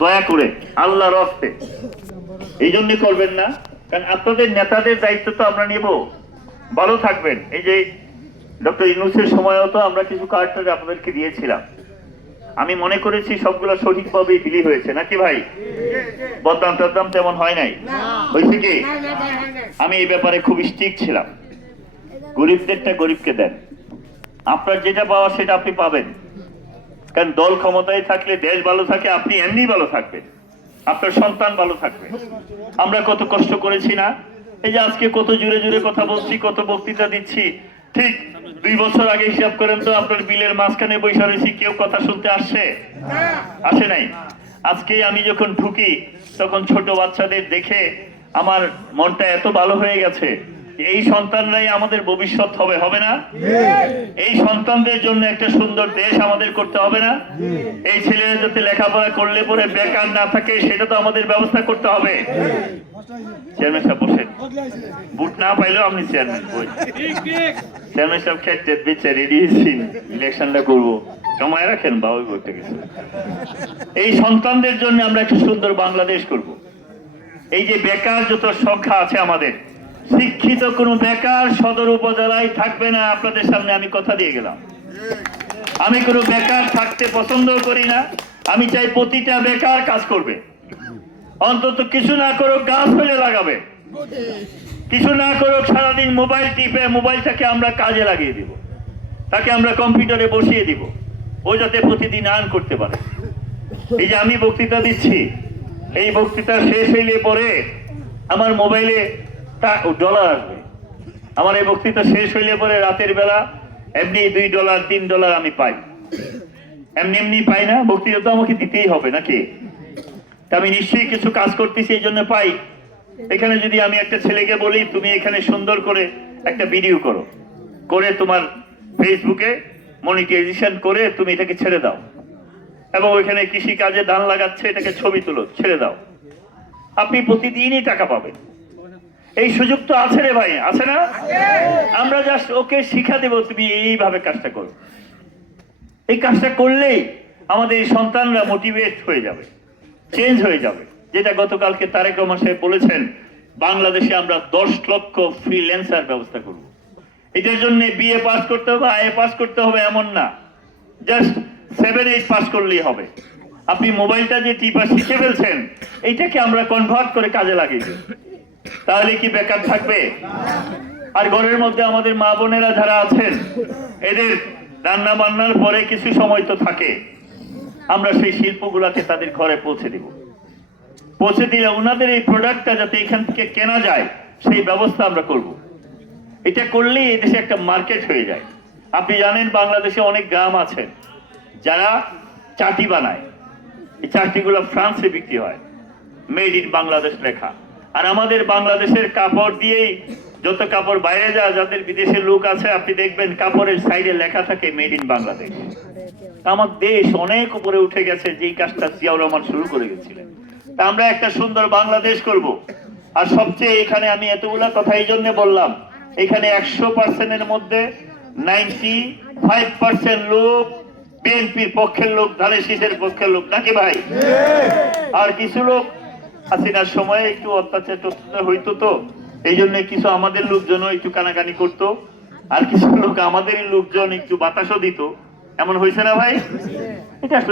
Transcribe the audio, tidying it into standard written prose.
দয়া করে আল্লাহর রাস্তে এই জন্য করবেন না, কারণ আপনাদের নেতাদের দায়িত্ব তো আমরা নেব। ভালো থাকবেন। এই যে ডক্টর ইউনূসের সময়ও তো আমরা কিছু কার্ড আপনাদেরকে দিয়েছিলাম, আমি মনে করেছি সবগুলো সঠিকভাবে বিলি হয়েছে নাকি ভাই? বদনাম টদনাম তেমন হয় নাই, হয়েছে কি? আমি এই ব্যাপারে খুব স্ট্রিক্ট ছিলাম। গরিবদেরটা গরিবকে দেন, আপনার যেটা পাওয়া সেটা আপনি পাবেন। কারণ দল ক্ষমতায় থাকলে দেশ ভালো থাকে, আপনি এমনি ভালো থাকবেন, আপনার সন্তান ভালো থাকবে। আমরা কত কষ্ট করেছি না? এই যে আজকে কত জুড়ে জুড়ে কথা বলছি, কত বক্তৃতা দিচ্ছি। ঠিক 2 বছর আগে হিসাব করেন তো, আপনার বিলের মাঝখানে বসে রয়েছি, কেউ কথা শুনতে আসছে? আসে নাই। আজকে আমি যখন ঢুকি তখন ছোট বাচ্চাদের দেখে আমার মনটা এত ভালো হয়ে গেছে। এই সন্তানরাই আমাদের ভবিষ্যৎ হবে, হবে না? এই সন্তানদের জন্য একটা সুন্দর দেশ আমাদের করতে হবে না? এই ছেলেরা যাতে লেখাপড়া করলে পরে বেকার না থাকে সেটা তো আমাদের ব্যবস্থা করতে হবে। চেয়ারম্যান সাহেব বসেন, বুট না পাইলেও আপনি চেয়ারম্যান। চেয়ারম্যান সাহেব খেতে বেঁচে রেডি ইলেকশনটা করবো, সময় রাখেন বা ওই করতে গেছে। এই সন্তানদের জন্য আমরা একটা সুন্দর বাংলাদেশ করব। এই যে বেকার যত সংখ্যা আছে আমাদের, শিক্ষিত কোনো বেকার সদর উপজেলায় থাকবে না, আপনাদের সামনে আমি কথা দিয়ে গেলাম। আমি কোনো বেকার থাকতে পছন্দ করি না। আমি চাই প্রতিটা বেকার কাজ করবে, অন্তত কিছু না করুক গাছ হলে লাগাবে, কিছু না করুক সারাদিন মোবাইল টিপে মোবাইলটাকে আমরা কাজে লাগিয়ে দিব, তাকে আমরা কম্পিউটারে বসিয়ে দিব, ও যাতে প্রতিদিন আর্ন করতে পারে। এই যে আমি বক্তৃতা দিচ্ছি, এই বক্তৃতা শেষ হইলে পরে আমার মোবাইলে ডলার আসবে। আমার এই বক্তৃতা শেষ হইলে পরে রাতের বেলা এমনি $2 $3 আমি পাই, এমনি এমনি পাই না। বক্তৃতা তো আমাকে দিতেই হবে নাকি? তা আমি নিশ্চয়ই কিছু কাজ করতেছি, এই জন্য পাই। এখানে যদি আমি একটা ছেলেকে বলি তুমি এখানে সুন্দর করে একটা ভিডিও করো, করে তোমার ফেসবুকে মনিটাইজেশন করে তুমি এটাকে ছেড়ে দাও, এবং ওইখানে কৃষি কাজে ধান লাগাচ্ছে এটাকে ছবি তুলো, ছেড়ে দাও, আপনি প্রতিদিনই টাকা পাবেন। এই সুযোগ তো আছে রে ভাই, আছে না? আমরা জাস্ট ওকে শিক্ষা দেব, তুমি এইভাবে কাজটা করো। এই কাজটা করলেই আমাদের এই সন্তানরা মোটিভেট হয়ে যাবে, চেঞ্জ হয়ে যাবে। যেটা গতকালকে তারেক রহমান সাহেব বলেছেন, বাংলাদেশে আমরা 10 লক্ষ ফ্রিল্যান্সার ব্যবস্থা করব। এটার জন্য বিএ পাস করতে হবে, আইএ পাস করতে হবে এমন না, জাস্ট 7-8 পাস করলেই হবে। আপনি মোবাইলটা যে টিপা শিখে ফেলছেন, এইটাকে আমরা কনভার্ট করে কাজে লাগিয়ে দিই, তাহলে কি বেকার থাকবে? আর ঘরের মধ্যে আমাদের মা বোনেরা যারা আছেন, এদের রান্না বান্নার পরে কিছু সময় তো থাকে, আমরা সেই শিল্পগুলাকে তাদের ঘরে পৌঁছে দিব। পৌঁছে দিলে ওনাদের এই প্রোডাক্টটা যাতে এখান থেকে কেনা যায় সেই ব্যবস্থা আমরা করব। এটা করলেই এদেশে একটা মার্কেট হয়ে যায়। আপনি জানেন বাংলাদেশে অনেক গ্রাম আছে যারা চাটি বানায়, এই চাটিগুলো ফ্রান্সে বিক্রি হয়, মেড ইন বাংলাদেশ লেখা। আর আমাদের বাংলাদেশের কাপড় দিয়েই যত কাপড় বাইরে যায়, যাদের বিদেশের লোক আছে আপনি দেখবেন কাপড়ের সাইডে লেখা থাকে মেড ইন বাংলাদেশ। আমার দেশ অনেক উপরে উঠে গেছে, যেই কাজটা জিয়াউর রহমান শুরু করে গেছিলেন। তা আমরা একটা সুন্দর বাংলাদেশ করব। আর সবচেয়ে এখানে আমি এতগুলা কথা এই জন্য বললাম, এখানে 100%-এর মধ্যে 95% লোক বিএনপির পক্ষের লোক, ধানের শীষের পক্ষের লোক, নাকি ভাই? আর কিছু লোক হাসিনার সময় একটু অত্যাচার হইতো, তো এই জন্য কিছু আমাদের লোকজন একটু কানাকানি করতো, আর কিছু লোক আমাদেরই লোকজন একটু বাতাসও দিত। এমন হয়েছে না ভাই? এটা আসলে